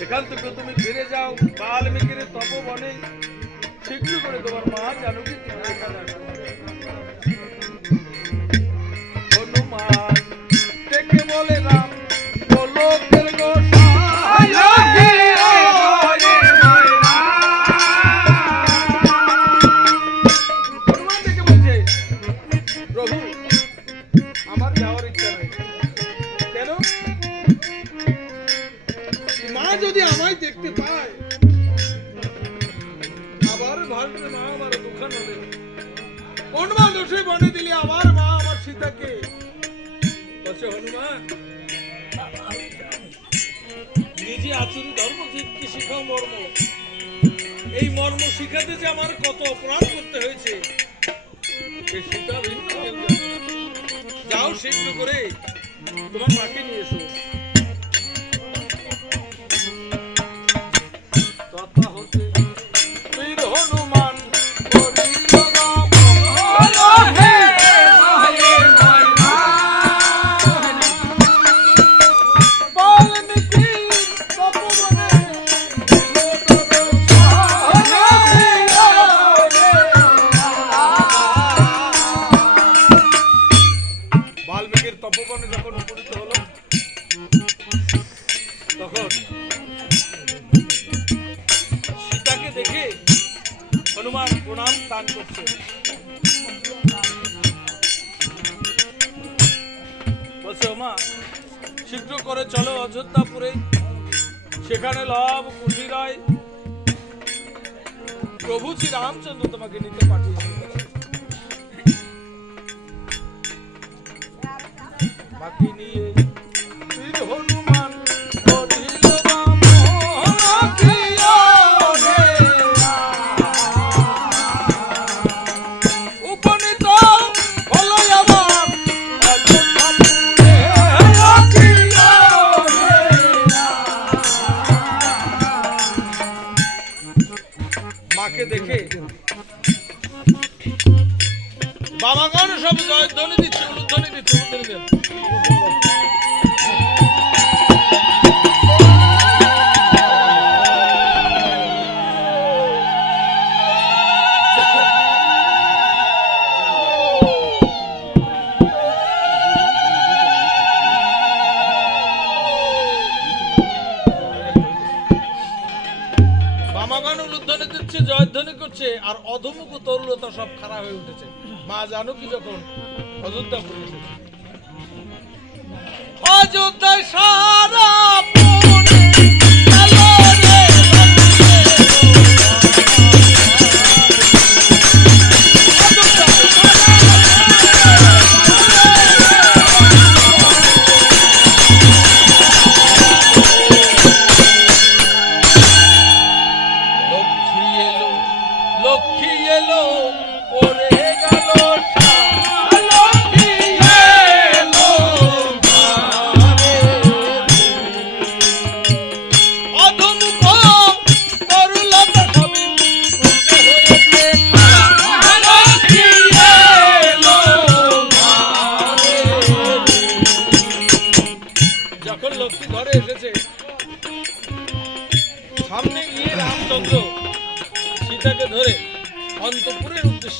সেখান থেকে তুমি ফিরে যাও, বাল্মীকির তপবনে শীঘ্র করে তোমার মা জানো কি তুমি এখানে আসো। হনুমান বলে রাম গোলকের মা দোষে বনে দিলে আমার মা, আমার সীতাকে। বলছে, হনুমান, নিজে আচুরি ধর্ম কি শিখাও মর্ম? এই মর্ম শিখাতে যে আমার কত অপরাধ করতে হয়েছে সীতা ভিন্ন যাও শীঘ্র করে তোমার মাকে নিয়ে এসো। হনুমান প্রণাম দান করছে। বলছে, ওমা, শীঘ্র করে চলো অযোধ্যাপুরে। সেখানে লব কুশি রায় প্রভু শ্রী রামচন্দ্র তোমাকে নিতে পাঠিয়েছে। বাকি নিয়ে দিচ্ছে জয়ধ্বনি করছে, আর অধমুখ তরুলতা সব খারাপ হয়ে উঠেছে। মা জানো কি যখন অযোধ্যা এসেছে। অযোধ্যায় সারা লক্ষ্মী এলো পরে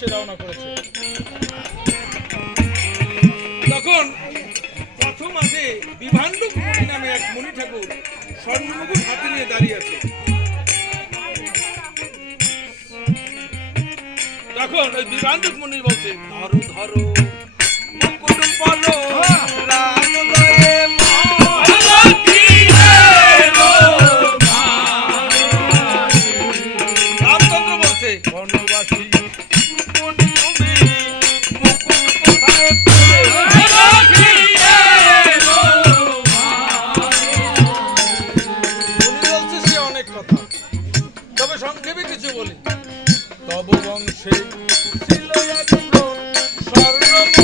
উদ্দেশ্যে রওনা করেছে। তখন প্রথম আছে বিভাণ্ডুক মুনি নামে এক মুনি ঠাকুর স্বর্ণমুকুট হাতে নিয়ে দাঁড়িয়ে আছে। তখন ওই বিভাণ্ডুক মুনি বলছে, ধরো ধরো মুকুট পলো সংক্ষেপে কিছু বলি? তব বংশে ছিল স্বর্ণমুকুট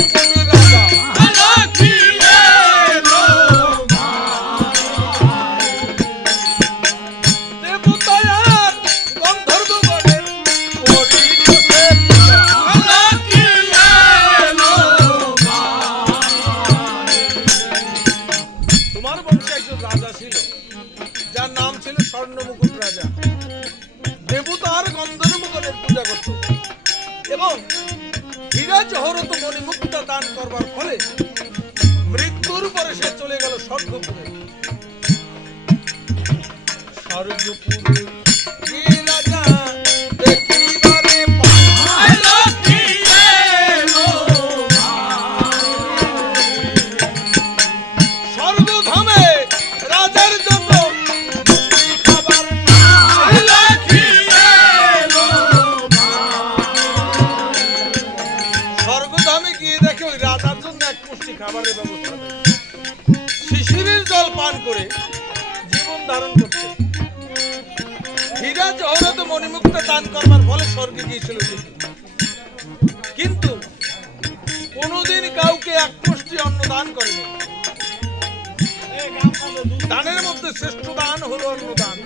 করবার মৃত্যুর পরে সে চলে গেল স্বর্গপুরে। স্বর্গপুরে হীরা জহরত মণিমুক্ত দান করবার ফলে স্বর্গে গিয়েছিল কিন্তু কোনোদিন কাউকে এক পুষ্টি অন্ন দান করেনি। দানের মধ্যে শ্রেষ্ঠ দান হলো অন্নদান।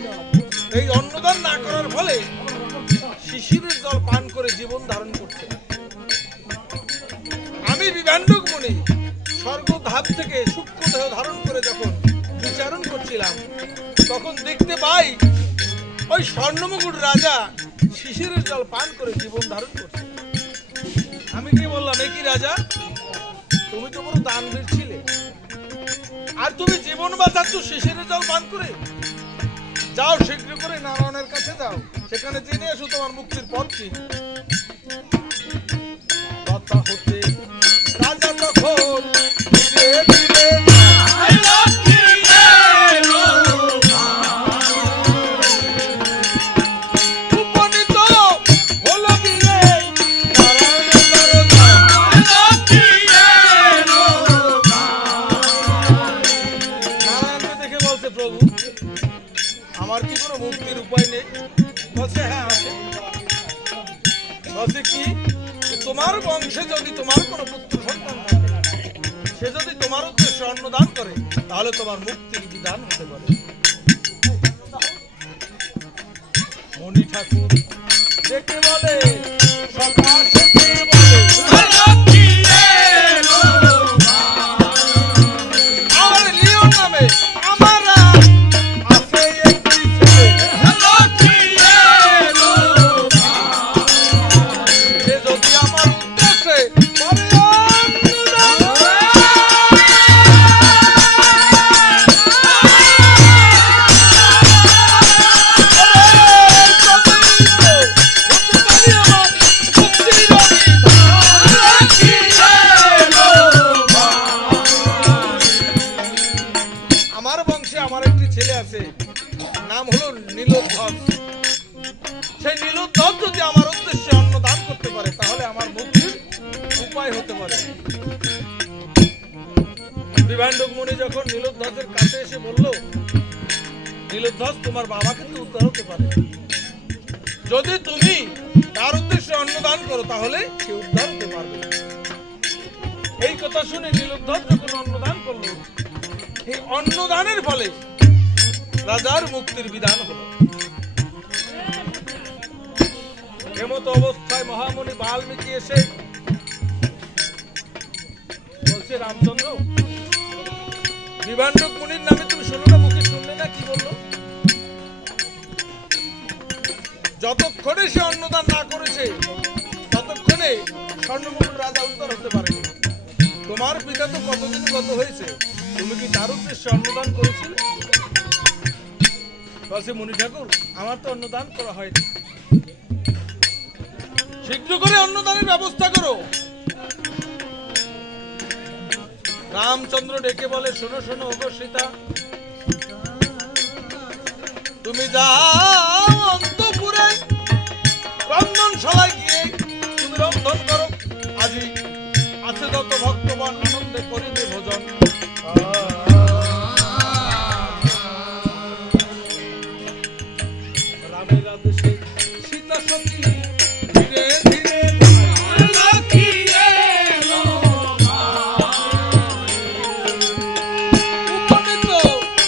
এই অন্নদান না করার ফলে শিশিরের জল পান করে জীবন ধারণ করছে। আমি বিভাণ্ডক মুনি স্বর্গ ধাপ থেকে সূক্ষ্ম দেহ ধারণ করে যখন বিচারণ করছিলাম, তখন দেখতে পাই ওই স্বর্ণমুকুট রাজা শিশিরের জল পান করে জীবন ধারণ করছে। আমি কি বললাম, এ কি রাজা? তুমি তো বড় দানবীর ছিলে। আর তুমি জীবন বাঁচাচ্ছ, শিশিরের জল পান করে? যাও শীঘ্র করে নারায়ণের কাছে যাও। সেখানে জেনে এসো তোমার মুক্তির পথ কি হতে আমার কি কোনো মুক্তির উপায় নেই? বলছে হ্যাঁ আছে। বলছে কি? তোমার বংশে যদি তোমার কোনো পুত্র সন্তান সে যদি তোমার উদ্দেশ্যে অন্নদান করে, তাহলে তোমার মুক্তির বিধান হতে পারে। মণি ঠাকুর দেখে বলে নাম হলো নীলোধ্বজ সেই নীলোধ্বজ যদি আমার উদ্দেশ্যে অন্ন দান করতে পারে, তাহলে আমার মুক্তির উপায় হতে পারে। বিভাণ্ডক মুনি যখন নীলোধ্বজের কাছে এসে বলল নীলোধ্বজ তোমার বাবা কিন্তু উদ্ধার হতে পারে। যদি তুমি তার উদ্দেশ্যে অন্ন দান করো, তাহলে সে উদ্ধার হতে পারবে। এই কথা শুনে নীলোধ্বজ যখন অন্নদান করল এই অন্নদানের ফলে রাজার মুক্তির বিধান হলো। এমত অবস্থায় মহামণি বাল্মীকি এসে বলছে, রামচন্দ্র বিভাণ্ডক মুনির নামে তুমি শোনো না, মুখে শুনলে না, কি বলল? যতক্ষণে সে অন্নদান না করেছে, ততক্ষণে স্বর্ণমুকুট রাজা উত্তর হতে পারেনি। তোমার পিতা তো কতদিন গত হয়েছে? তুমি কি তার উদ্দেশ্যে অন্নদান করেছিলে? বলছে মুনি ঠাকুর, আমার তো অন্নদান করা হয়নি শীঘ্র করে অন্নদানের ব্যবস্থা করো। রামচন্দ্র ডেকে বলে, শোনো শোনো ওগো সীতা, তুমি যাও অন্তপুরে রন্ধনশালায় গিয়ে তুমি রন্ধন করো। আজি আছে যত ভক্তবান আনন্দে করিবে ভোজন।